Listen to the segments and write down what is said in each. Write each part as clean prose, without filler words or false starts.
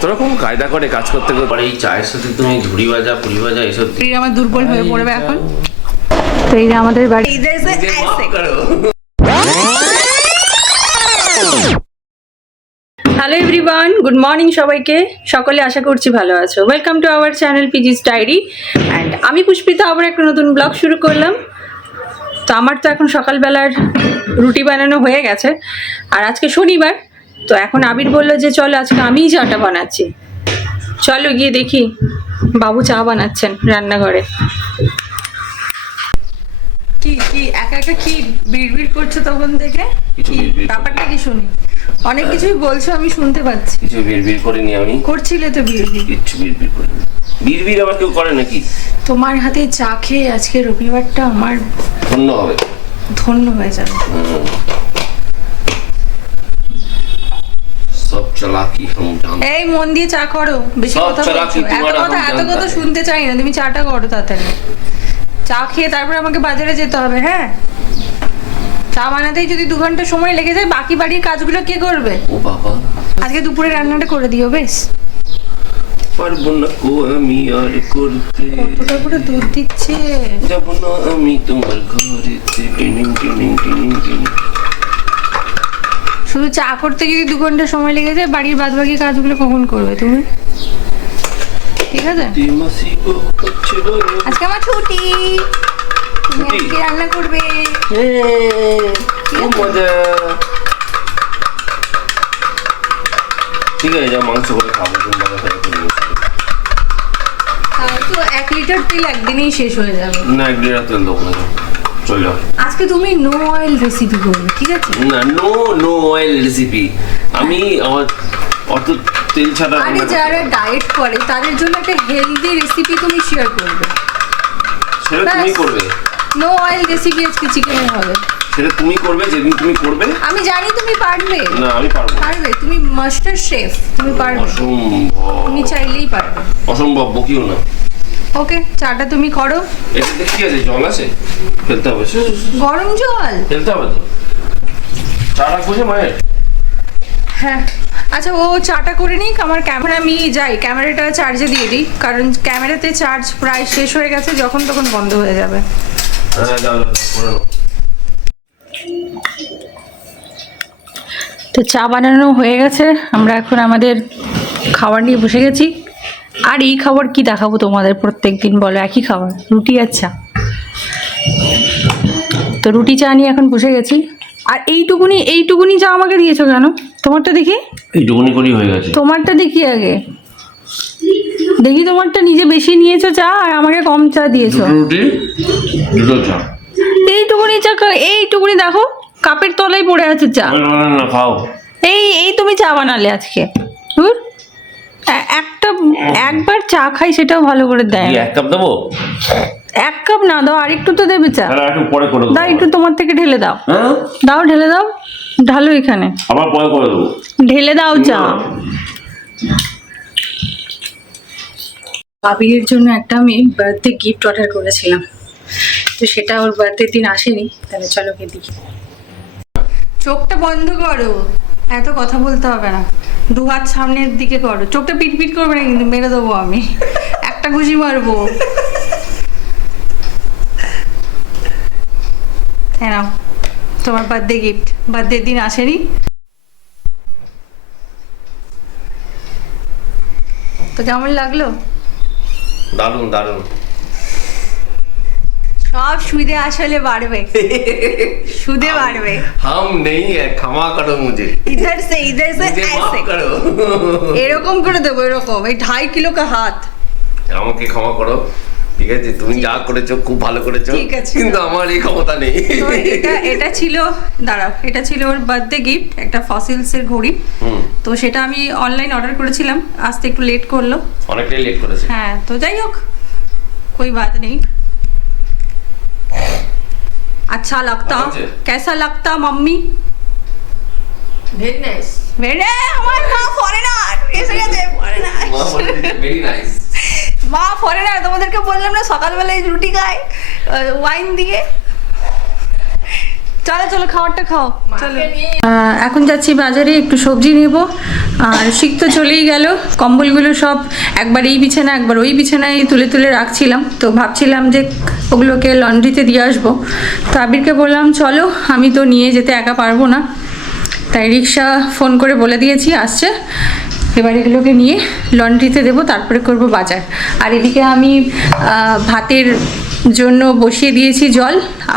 কত রকম কায়দা করে কাজ করতে করতে এই চায়ের সাথে তুমি ঝুড়ি ভাজা পুরি ভাজা এইসব আমার দুর্বল হয়ে পড়বে এখন। তো এই যে আমাদের বাড়ি হ্যালো এভরিওয়ান, গুড মর্নিং সবাইকে। সকলে আশা করছি ভালো আছো। Welcome to our channel PG's diary. And আমি পুষ্পিতা আবার একটা নতুন ব্লগ শুরু করলাম। তো আমার তো এখন সকালবেলার রুটি বানানো হয়ে গেছে, আর আজকে শনিবার। তো এখন আবির বললো যে চলো আজকে আমিই চাটা বানাচ্ছি, চলো গিয়ে দেখি বাবু চা বানাচ্ছেন রান্নাঘরে। কি কি একা একা কি বিড়বিড় করছো তখন থেকে? কি ব্যাপারটা কি শুনি? অনেক কিছুই বলছো, আমি শুনতে পাচ্ছি। কিছু বিড়বিড় করিনি আমি। করছিলে তো বিড়বিড়। কিছু বিড়বিড় করিনি। বিড়বিড় আবার কেউ করে নাকি? তোমার হাতে চা খেয়ে আজকে রবিবারটা আমার ধন্য হবে, ধন্য হয়ে যাবে। সব চালাকি हम जानते। এই মন দিয়ে চা করো, বেশি কথা বলছো। এত কথা শুনতে চাই না, তুমি চাটা করো তাড়াতাড়ি। চা খেয়ে তারপর আমাকে বাজারে যেতে হবে। হ্যাঁ, চা বানাতেই যদি 2 ঘন্টা সময় লেগে যায়, বাকি বাড়ির কাজগুলো কে করবে? ও বাবা, আজকে দুপুরে রান্নাটা করে দিও বেশ। পারবো না কো আমি আর করতে। কতটা করে দুধ দিচ্ছে। যাব না আমি তোমার ঘরেতে। টিনিং টিনিং টিনিং টিনিং। শুধু চা করতে যদি 2 ঘন্টা সময় লেগে যায়, বাড়ির বাদবাকি কাজগুলো কখন করবে তুমি? ঠিক আছে, আজকে আমার ছুটি, তুমি আজকে রান্না করবে। মজা। ঠিক আছে, যা মাংস করে খাবো। তাও তো 1 লিটার তেল একদিনেই শেষ হয়ে যাবে। না, 1 লিটার তেল দেবো না, চলো। আজকে তুমি নো অয়েল রেসিপি করবে, ঠিক আছে? না, নো অয়েল রেসিপি। আমি আমার অত তেল ছাড়া। আরে যারা ডায়েট করে তাদের জন্য একটা হেলদি রেসিপি তুমি শেয়ার করবে। সেটা তুমি করবে। নো অয়েল রেসিপি আজকে চিকেনের হবে। সেটা তুমি করবে যেদিন তুমি করবে। আমি জানি তুমি পারবে। না, আমি পারবো। পারবে, তুমি মাস্টার শেফ, তুমি পারবে। অসম্ভব। তুমি চাইলেই পারবে। অসম্ভব বকিও না। ওকে, চাটা তুমি করো। এটা দেখি আছে, জল আছে, ফেলতে হবে। গরম জল ফেলতে হবে তো। চাটা খুঁজে মায়ের। হ্যাঁ, আচ্ছা ও চাটা করে নিক। আমার ক্যামেরা, আমি যাই ক্যামেরাটা চার্জে দিয়ে দিই, কারণ ক্যামেরাতে চার্জ প্রায় শেষ হয়ে গেছে, যখন তখন বন্ধ হয়ে যাবে। হ্যাঁ, যাও করে নাও। তো চা বানানো হয়ে গেছে, আমরা এখন আমাদের খাবার নিয়ে বসে গেছি। আর এই খাবার কি দেখাবো তোমাদের প্রত্যেক দিন, বলো একই খাবার, রুটি আর চা। তো রুটি চা নিয়ে এখন বসে গেছি। আর এইটুকুনি চা আমাকে দিয়েছো কেন? তোমারটা দেখি। এইটুকুনি করেই হয়ে গেছে। তোমারটা দেখি আগে, দেখি তোমারটা নিজে বেশি নিয়েছো চা, আর আমাকে কম চা দিয়েছো। রুটি, দুটো চা। এইটুকুনি দেখো, কাপের তলায় পড়ে আছে চা। না, খাও। এই তুমি চা বানালে আজকে। একবার চা খাই, সেটাও ভালো করে দেয়। 1 কাপ দেবো? 1 কাপ না দাও, আর একটু তো দেবে চা। একটু পরে করে দেবো। দাও, একটু তোমার থেকে ঢেলে দাও। দাও, ঢেলে দাও, ঢালো এখানে। আবার পরে করে দেবো। ঢেলে দাও চা। আবিরের জন্য একটা আমি বার্থডে গিফট অর্ডার করেছিলাম, তো সেটা ওর বার্থডের দিন আসেনি। তাহলে চলো কে দিই। চোখটা বন্ধ করো, এত কথা বলতে হবে না। 2 হাত সামনের দিকে করো, চোখটা পিটপিট করবে না কিন্তু, মেরে দেবো আমি, একটা ঘুষি মারবো। হ্যাঁ নাও, তোমার বার্থডে গিফট। বার্থডের দিন আসেনি। তো কেমন লাগলো? দারুণ দারুণ। সব সুদে আসলে বাড়বে, সুদে বাড়বে। हम नहीं है, क्षमा करो मुझे। इधर से मुझे माफ ऐसे करो। এরকম করে দেবো, এরকম, এই 2.5 কিলো কা হাত। আমাকে ক্ষমা করো, ঠিক আছে? তুমি যা করেছো খুব ভালো করেছো, ঠিক আছে। কিন্তু আমার এই ক্ষমতা নেই। তো এটা ছিল, দাঁড়াও, এটা ছিল ওর বার্থডে গিফট, একটা ফসিলস এর ঘড়ি। তো সেটা আমি অনলাইন অর্ডার করেছিলাম, আসতে একটু লেট করলো। অনেকটাই লেট করেছে। হ্যাঁ, তো যাই হোক, कोई बात नहीं। अच्छा लगता, कैसा लगता मम्मी? Very nice. বেরে আমার মা ফরেনার এসে গেছে, ফরেনার। Very nice. মা ফরেনার, তোমাদেরকে বললাম না সকালবেলায় রুটি খায় ওয়াইন দিয়ে। চলো চলো খাবারটা খাও চলো। এখন যাচ্ছি বাজারে, একটু সবজি নেব। আর শীত তো চলেই গেল, কম্বলগুলো সব একবার এই বিছানা একবার ওই বিছানায় তুলে তুলে রাখছিলাম, তো ভাবছিলাম যে ওগুলোকে লন্ড্রিতে দিয়ে আসবো। তো আবিরকে বললাম চলো, আমি তো নিয়ে যেতে একা পারবো না, তাই রিক্সা ফোন করে বলে দিয়েছি আসছে। এবার এগুলোকে নিয়ে লন্ড্রিতে দেবো, তারপরে করব বাজার। আর এদিকে আমি ভাতের জন্য বসিয়ে দিয়েছি জল,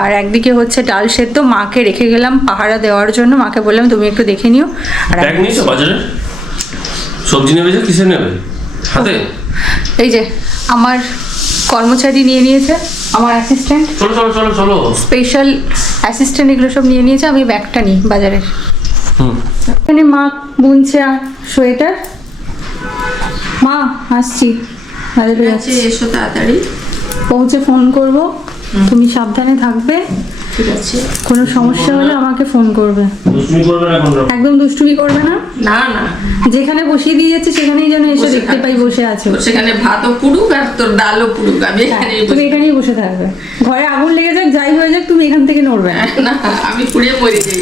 আর একদিকে হচ্ছে ডাল সেদ্ধ মাকে রেখে গেলাম পাহারা দেওয়ার জন্য। মাকে বললাম তুমি একটু দেখে নিও। আর ব্যাগ নিয়েছো বাজারে? সবজি নেবে যে কিসে নেবে? হাতে? এই যে আমার কর্মচারী নিয়ে নিয়েছে, আমার অ্যাসিস্ট্যান্ট, চলো চলো চলো চলো। স্পেশাল অ্যাসিস্ট্যান্ট এগুলো সব নিয়ে নিয়েছে, আমি ব্যাগটা নিই বাজারের। এখানে মা বুনছে সোয়েটার। মা আসছি, বাজারে যাচ্ছি, এসো তাড়াতাড়ি। পৌঁছে ফোন করব, তুমি সাবধানে থাকবে, ঠিক আছে? কোনো সমস্যা হলে আমাকে ফোন করবে। দুষ্টুমি করবে না কোনো। একদম দুষ্টুমি করবে না, না না, যেখানে বসিয়ে দিয়ে যাচ্ছে সেখানেই যেন এসে বসে দেখতে থাক। পাই বসে আছে। সেখানে ভাতও পুড়ুক আর তোর ডালও পুড়ুক, আমি হ্যাঁ, এখানেই তুমি বসে- এখানেই বসে থাকবে, ঘরে আগুন লেগে যাক যাই হয়ে যাক তুমি এখান থেকে নড়বে না। না, আমি পুড়ে মরে যাই।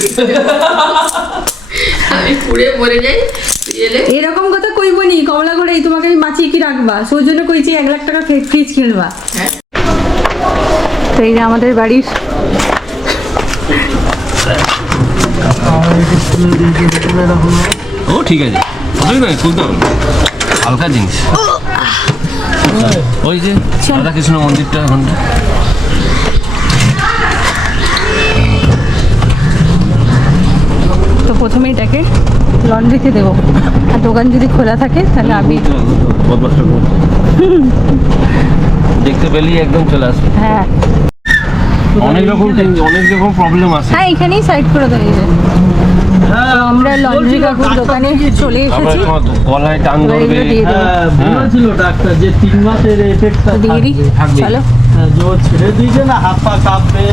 আমি পুড়ে মরে যাই, তুই এলে এরকম কথা কইবো নি, কমলা করে তোমাকে আমি বাঁচিয়ে কি রাখবা, সেই জন্য কইছি 1 লাখ টাকা ফ্রিজ কিনবা। হ্যাঁ। তো এই যে আমাদের বাড়ির ও ঠিক আছে, ওই না খুলতে হবে, হালকা জিনিস। ওই যে রাধা কৃষ্ণ মন্দিরটা এখন তো প্রথমে এটাকে লন্ড্রিতে দেবো, আর দোকান যদি খোলা থাকে তাহলে আমি বদমাশটা করবো। দেখতে পেলেই একদম চলে আসবে। হ্যাঁ অনেক রকম প্রবলেম আছে। হ্যাঁ এখানেই সাইড করে দেয়। তো আমরা লন্ড্রি কাকুর দোকানে চলে আমরা এসেছি, তোমার গলায় টান এবার ধরবে। এগুলো দিয়ে দেবো। বলেছিল ডাক্তার যে 3 মাসের এফেক্টটা তো দিয়ে দিই, থাকবে। চলো। জোর ছেড়ে দিয়েছে না, হাত পা কাঁপবে,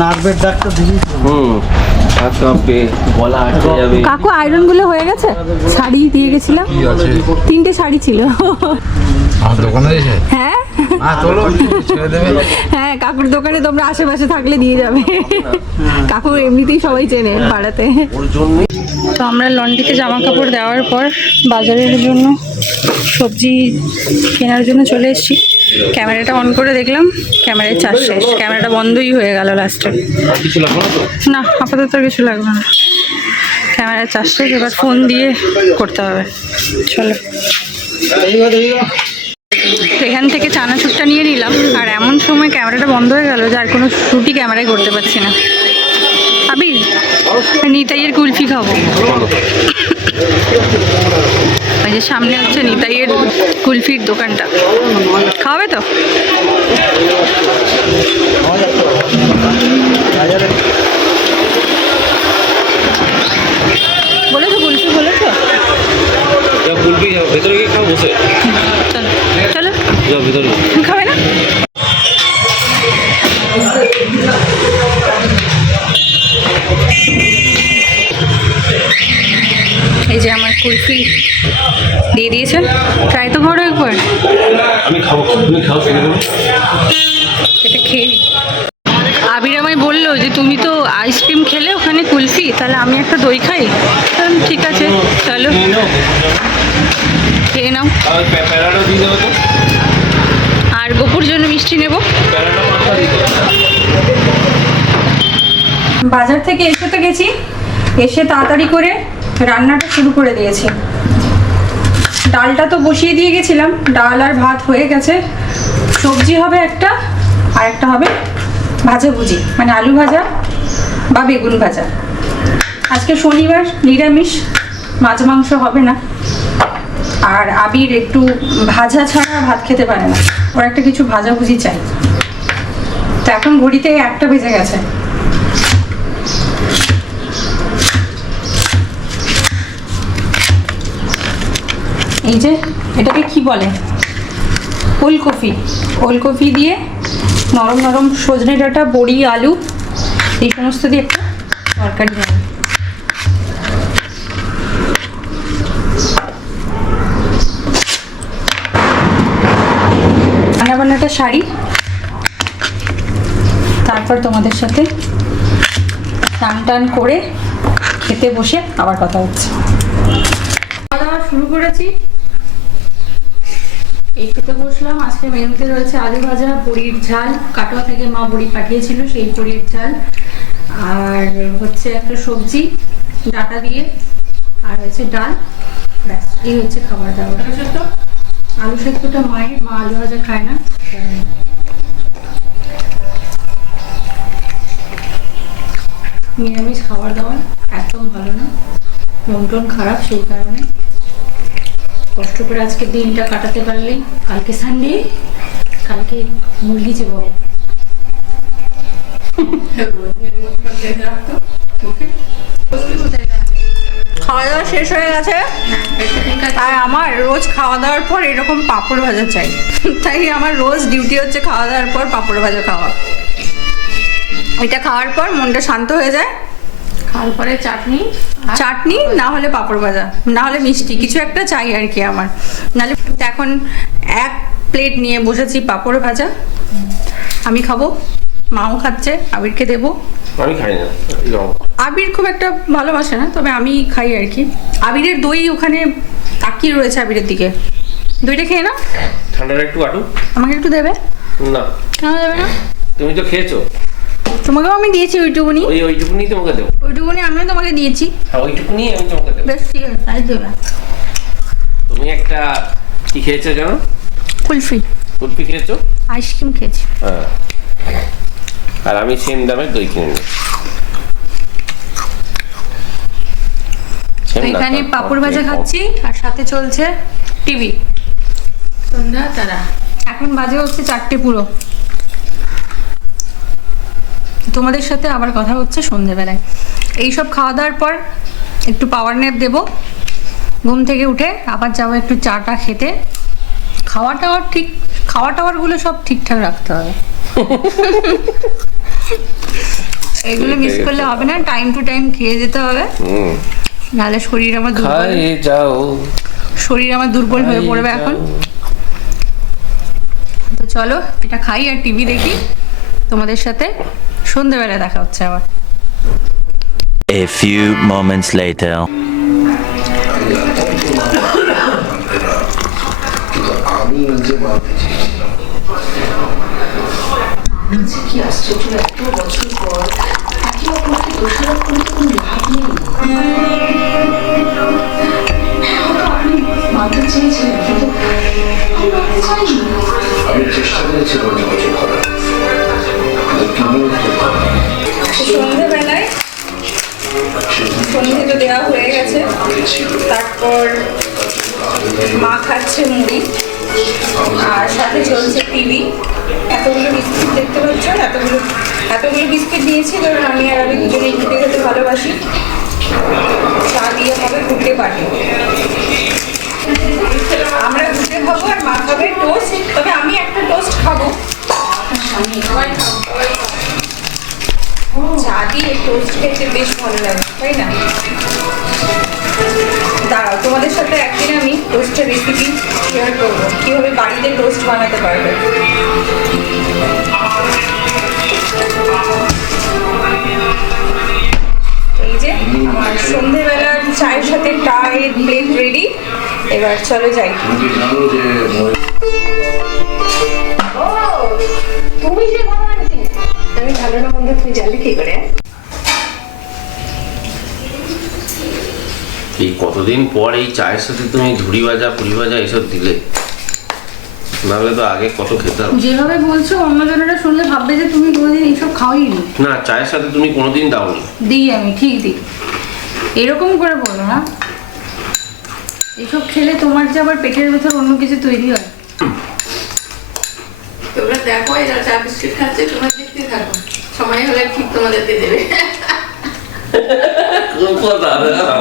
নার্ভের ডাক্তার দিয়েছে। হাত কাঁপবে, গলা আটকে যাবে। কাকু আয়রন গুলো হয়ে গেছে, শাড়ি দিয়ে গেছিলাম, 3টে শাড়ি ছিল। আমার দোকানে দিয়েছে? হ্যাঁ চলো ছেড়ে দেবে। হ্যাঁ কাকুর দোকানে তোমরা আশেপাশে থাকলে দিয়ে যাবে, কাকু এমনিতেই সবাই চেনে পাড়াতে। ওর জন্য তো আমরা লন্ড্রিতে জামা কাপড় দেওয়ার পর বাজারের জন্য সবজি কেনার জন্য চলে এসেছি। ক্যামেরাটা অন করে দেখলাম ক্যামেরায় চার্জ শেষ, ক্যামেরাটা বন্ধই হয়ে গেল লাস্টে। কিছু লাগবে না তো? না আপাতত আর কিছু লাগবে না, ক্যামেরায় চার্জ শেষ, এবার ফোন দিয়ে করতে হবে। চলো এখান থেকে চানাচুরটা নিয়ে নিলাম, আর এমন সময় ক্যামেরাটা বন্ধ হয়ে গেল যে আর কোনো শ্যুটই ক্যামেরায় করতে পারছি না। আবির নিতাইয়ের কুলফি খাবো, ওই যে সামনে হচ্ছে নিতাইয়ের কুলফির দোকানটা, খাওয়াবে তো? বলেছো কুলফি বলেছো? বলবি ভেতরে গিয়ে খাও বসে। চলো চলো, যাও ভেতরে। তুমি খাবে না? এই যে আমার কুলফি দিয়ে দিয়েছেন, ট্রাই তো করো একবার। আমি খাবো, তুমি খাও শুনে দেবো। এটা খেয়ে নি। আবির আমায় বললো যে তুমি তো আইসক্রিম খেলে ওখানে কুলফি, তাহলে আমি একটা দই খাই। ঠিক আছে চলো খেয়ে নাও। আর প্যারাটাও দিয়ে দেবো তো। আর গোপুর জন্য মিষ্টি নেব। প্যারাটাও মাথা দিতে। বাজার থেকে এসে তো গেছি, এসে তাড়াতাড়ি করে রান্নাটা শুরু করে দিয়েছি। ডালটা তো বসিয়ে দিয়ে গেছিলাম, ডাল আর ভাত হয়ে গেছে। সবজি হবে একটা, আর একটা হবে ভাজাভুজি, মানে আলু ভাজা বা বেগুন ভাজা। আজকে শনিবার, নিরামিষ, মাছ মাংস হবে না। আর আবির একটু ভাজা ছাড়া ভাত খেতে পারে না, ওর একটা কিছু ভাজাভুজি চাই। তো এখন ঘড়িতে 1টা বেজে গেছে। এই যে এটাকে কি বলে, ওলকপি। ওলকপি দিয়ে নরম নরম সজনে ডাঁটা, বড়ি, আলু, এই সমস্ত দিয়ে একটা তরকারি হবে। রান্নাবান্নাটা সারি, তারপর তারপর তোমাদের সাথে টান টান করে খেতে বসে আবার কথা হচ্ছে। খাওয়া দাওয়া শুরু করেছি, এই খেতে বসলাম। আজকে মেনুতে রয়েছে আলু ভাজা, বড়ির ঝাল, কাটোয়া থেকে মা বড়ি পাঠিয়েছিল সেই বড়ির ঝাল, আর হচ্ছে একটা সবজি ডাটা দিয়ে, আর হচ্ছে ডাল। ব্যাস, এই হচ্ছে খাবার দাবার। আলু সেদ্ধটা মায়ের, মা আলু ভাজা খায় না। নিরামিষ খাবার দাবার একদম ভালো না, মন টন খারাপ, সেই কারণে কষ্ট করে আজকে দিনটা কাটাতে পারলেই কালকে সানডে, কালকে মুরগি চেবাবো। খাওয়া দাওয়া শেষ হয়ে গেছে, আর আমার রোজ খাওয়া দাওয়ার পর এরকম পাঁপড় ভাজা চাই, তাই আমার রোজ ডিউটি হচ্ছে খাওয়া দাওয়ার পর পাঁপড় ভাজা খাওয়া। এটা খাওয়ার পর মনটা শান্ত হয়ে যায়। খাওয়ার পরে চাটনি, চাটনি না হলে পাঁপড় ভাজা, না হলে মিষ্টি কিছু একটা চাই আর কি আমার। নাহলে এখন এক প্লেট নিয়ে বসেছি পাঁপড় ভাজা, আমি খাবো, মাও খাচ্ছে, আবিরকে দেবো। আমি খাই না, আবির খুব একটা ভালোবাসে না, তবে আমি খাই আর কি। আবিরের দই ওখানে তাকিয়ে রয়েছে আবিরের দিকে, দইটা খেয়ে না। ঠান্ডাটা একটু কাটু। আমাকে একটু দেবে? না, কেন দেবে না? তুমি তো খেয়েছো। তোমাকেও আমি দিয়েছি ওইটুকুনি, ওইটুকুনি তোমাকে দেবো। ওইটুকুনি আমিও তোমাকে দিয়েছি। হ্যাঁ, ওইটুকুনি আমি তোমাকে দেবো। বেশ ঠিক আছে, তাই দেবে। তুমি একটা কি খেয়েছো জানো? কুলফি, কুলফি খেয়েছো? আইসক্রিম খেয়েছি। হ্যাঁ, আর আমি সেম দামের দই কিনে নিই। তো এখানে পাঁপড় ভাজা খাচ্ছি, আর সাথে চলছে টিভি। সন্ধ্যা তারা। এখন বাজে হচ্ছে 4টে পুরো। তোমাদের সাথে আবার কথা হচ্ছে সন্ধ্যেবেলায়। এইসব খাওয়া দাওয়ার পর একটু পাওয়ার ন্যাপ দেবো, ঘুম থেকে উঠে আবার যাবো একটু চাটা খেতে। খাওয়া টাওয়ারগুলো সব ঠিকঠাক রাখতে হবে। এগুলো মিস করলে হবে না, টাইম টু টাইম খেয়ে যেতে হবে, নাহলে শরীর আমার দুর্বল হয়ে পড়বে এখন। তো চলো এটা খাই আর টিভি দেখি, তোমাদের সাথে সন্ধ্যেবেলা দেখা হচ্ছে আবার। A few moments later. কি আশ্চর্য, এত বছর পর একে অপরকে দোষারোপ করে তো কোনো লাভ নেই। হয়তো আপনি মানতে চেয়েছিলেন, কিন্তু আমি মানতে চাইনি। আমি চেষ্টা করেছি যোগাযোগ করার, সন্ধ্যেবেলায় সন্ধে তো দেওয়া হয়ে গেছে, তারপর মা খাচ্ছে মুড়ি, আর সাথে চলছে টিভি। এতগুলো বিস্কিট দেখতে পাচ্ছ, এতগুলো বিস্কিট দিয়েছি, কারণ আমি আর আমি দুজনেই ঘুটে খেতে ভালোবাসি। চা দিয়ে হবে ঘুটে পাটি, আমরা ঘুটে খাবো আর মা খাবে টোস্ট। তবে আমি একটা টোস্ট খাবো, চা দিয়ে টোস্ট খেতে বেশ ভালো লাগে, তাই না? দাঁড়াও, তোমাদের সাথে একদিন আমি টোস্টের রেসিপি শেয়ার করবো, কীভাবে বাড়িতে টোস্ট বানাতে পারবে। এই যে আমার সন্ধেবেলার চায়ের সাথে টায়ের প্লেট রেডি, এবার চলো যাই। তুমি যে ভালো আনতে, আমি ভালো না মন্দ তুই জানলে কি করে? এই কতদিন পর এই চায়ের সাথে তুমি ঝুড়ি ভাজা, পুরি ভাজা এসব দিলে, নাহলে তো আগে কত খেতাম। যেভাবে বলছো অন্যজনেরা শুনলে ভাববে যে তুমি কোনোদিন এইসব খাওয়াইনি। না, চায়ের সাথে তুমি কোনোদিন দাওনি। দিই আমি, ঠিক দিই, এরকম করে বলো না। এইসব খেলে তোমার যে আবার পেটের ভেতর অন্য কিছু তৈরি হয়। তোমরা দেখো এরা চা বিস্কিট খাচ্ছে, তোমরা দেখতে থাকো, সময় হলে ঠিক তোমাদেরকে দেবে।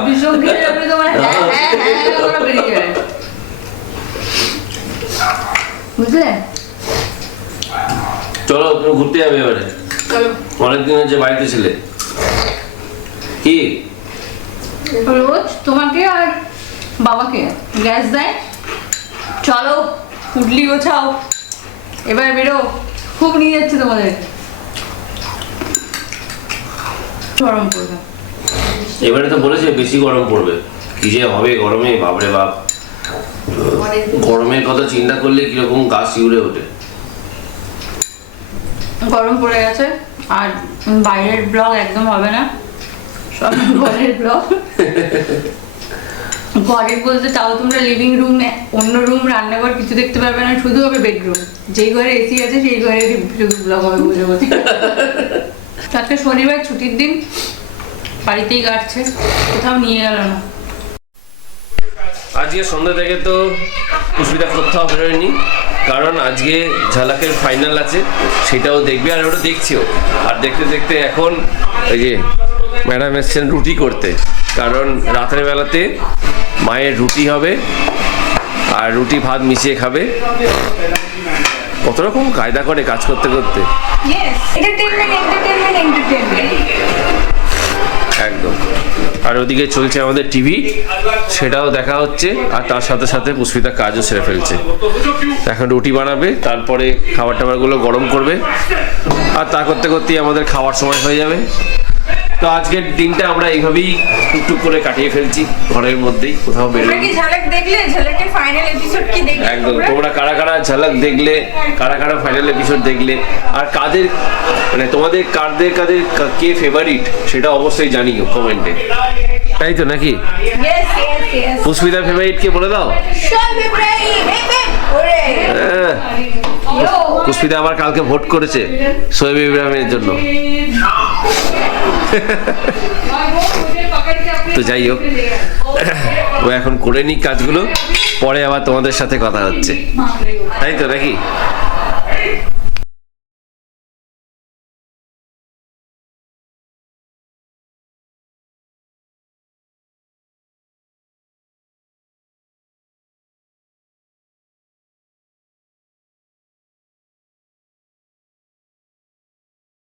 বিষম খেলে আপনি তোমার হ্যাঁ হ্যাঁ হ্যাঁ করে বেরিয়ে যাবে, বুঝলে? চলো, তুমি ঘুরতে যাবে এবারে। চলো, অনেকদিন হচ্ছে বাড়িতে ছিলে। কি রোজ তোমাকে আর বাবাকে গ্যাস দেয়, চলো পুডলি গোছাও, এবার বেরো, খুব নিয়ে যাচ্ছে তোমাদের। গরম পড়বে। এবারে তো বলেছে বেশি গরম পড়বে, কি যে হবে গরমে, বাপরে বাপ। গরমের কথা চিন্তা করলে কিরকম গা শিউরে ওঠে। গরম পড়ে গেছে আর বাইরের ব্লগ একদম হবে না, সব ঘরের ব্লগ। ঘরের বলতে তাও তোমরা লিভিং রুমে, অন্য রুম রান্নাঘর কিছু দেখতে পারবে না, শুধু হবে বেডরুম। যেই ঘরে এসি আছে সেই ঘরে শুধু ব্লগ হবে, বুঝে বলতে। আজকে শনিবার, ছুটির দিন, বাড়িতেই কাটছে, কোথাও নিয়ে গেল না। আজকে সন্ধ্যা থেকে তো পুষ্পিতা কোথাও বেরোয়নি, কারণ আজকে ঝালাকের ফাইনাল আছে, সেটাও দেখবে আর ওটা দেখছেও। আর দেখতে দেখতে এখন এই যে ম্যাডাম এসছেন রুটি করতে, কারণ রাতের বেলাতে মায়ের রুটি হবে আর রুটি ভাত মিশিয়ে খাবে। কত রকম কায়দা করে কাজ করতে করতে, একদম। আর ওদিকে চলছে আমাদের টিভি, সেটাও দেখা হচ্ছে, আর তার সাথে সাথে পুষ্পিতা কাজও সেরে ফেলছে। এখন রুটি বানাবে, তারপরে খাবার টাবারগুলো গরম করবে, আর তা করতে করতেই আমাদের খাওয়ার সময় হয়ে যাবে। তো আজকের দিনটা আমরা এইভাবেই টুকটুক করে কাটিয়ে ফেলছি, ঘরের মধ্যেই, কোথাও বেরোই। ঝালক দেখলে, ঝালকের ফাইনাল এপিসোড কি দেখলে? একদম, তোমরা কারা কারা ঝালক দেখলে, কারা কারা ফাইনাল এপিসোড দেখলে, আর কাদের মানে তোমাদের কাদের কাদের কে ফেভারিট সেটা অবশ্যই জানিও কমেন্টে, তাই তো নাকি? পুষ্পিতার ফেভারিট কে বলে দাও। পুষ্পিতা আবার কালকে ভোট করেছে শোয়েব ইব্রাহিমের জন্য। তো যাই হোক, ও এখন করে নিক কাজগুলো, পরে আবার তোমাদের সাথে কথা হচ্ছে, তাই তো নাকি?